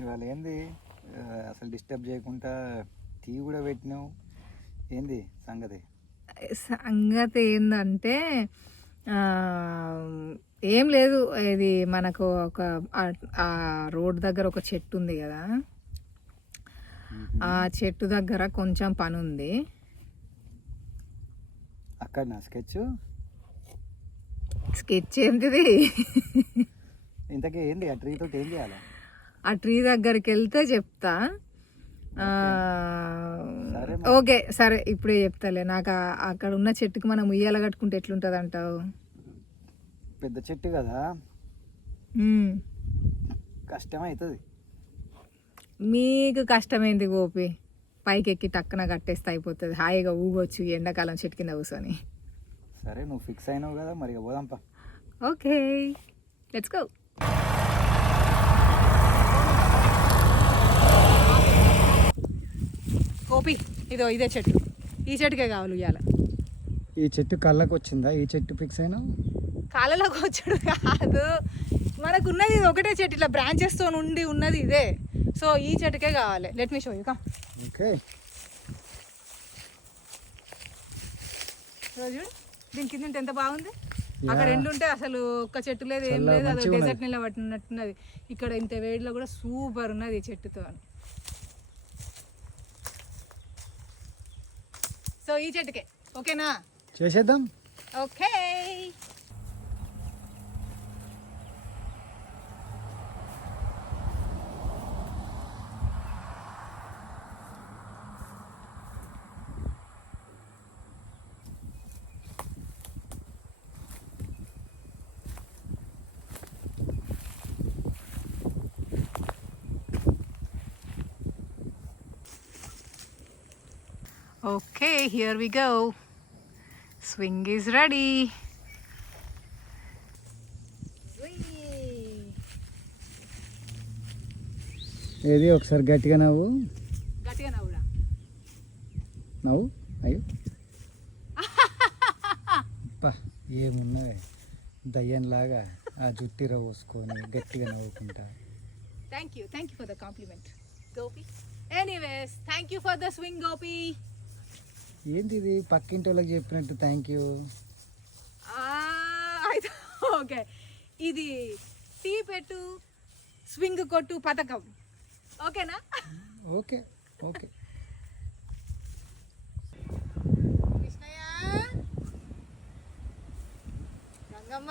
ఇవాళ ఏంది అసలు డిస్టర్బ్ చేయకుండా టీ కూడా పెట్టినావు, ఏంది సంగతి? సంగతి ఏంటంటే ఏం లేదు, ఇది మనకు ఒక రోడ్ దగ్గర ఒక చెట్టు ఉంది కదా, ఆ చెట్టు దగ్గర కొంచెం పని ఉంది. అక్కడ నా స్కెచ్ ఏంటిది? ఇంతకీ ఏంది ఆ ట్రీ తోటి ఏం చేయాలి? ఆ ట్రీ దగ్గరికి వెళ్తే చెప్తా. ఓకే సరే, ఇప్పుడే చెప్తాలే. నాకు అక్కడ ఉన్న చెట్టుకి మనం ఉయ్యాల కట్టుకుంటే ఎట్లుంటది అంటావు? పెద్ద చెట్టు కదా, కష్టం అవుతుంది. మీకు కష్టమైంది గోపి, పైకి ఎక్కి టక్కున కట్టేస్తే అయిపోతుంది, హాయిగా ఊగొచ్చు ఎండాకాలం చెట్టు కింద కూర్చొని. సరే నువ్వు ఫిక్స్ అయినావు కదా, మరి పోదాంపా. Okay let's go. గోపి ఇదో ఇదే చెట్టు, ఈ చెట్టుకే కావాలి ఉయ్యాల. ఈ చెట్టు కళ్ళకు వచ్చిందా? ఈ చెట్టు ఫిక్స్ అయినా? కాళ్ళలోకి వచ్చాడు కాదు, మనకు ఉన్నది ఇది ఒకటే చెట్టు, ఇట్లా బ్రాంచెస్తో నుండి ఉన్నది ఇదే. సో ఈ చెట్టుకే కావాలి. Let me show you. Come. Okay. చూడు దీని కింద ఎంత బాగుంది. అక్కడ ఎండుంటే అసలు ఒక్క చెట్టు లేదు, ఏం లేదు, అది డెజర్ట్ నీళ్ళ పట్టినట్టున్నది. ఇక్కడ ఇంత వేడిలో కూడా సూపర్ ఉన్నది ఈ చెట్టుతో. సో ఈ చెట్టుకే ఓకేనా? చేసేద్దాం. Okay. Okay, here we go. Swing is ready. ఏది ఒకసారి గట్టిగా నవ్వు. గట్టిగా నవ్వురా. నవ్వు. అయ్యో అబ్బా ఏమున్నాయి దయ్యంలాగా ఆ జుట్టిర పోసుకొని గట్టిగా నవ్వుకుంటా. Thank you for the compliment, Gopi. Anyways, thank you for the swing, Gopi. ఏంటి ఇది పక్కింటి వాళ్ళకి చెప్పినట్టు థ్యాంక్ యూ? ఓకే, ఇది టీ పెట్టు స్వింగ్ కొట్టు పథకం, ఓకేనా? Okay okay. కృష్ణయ్య, రంగమ్మ.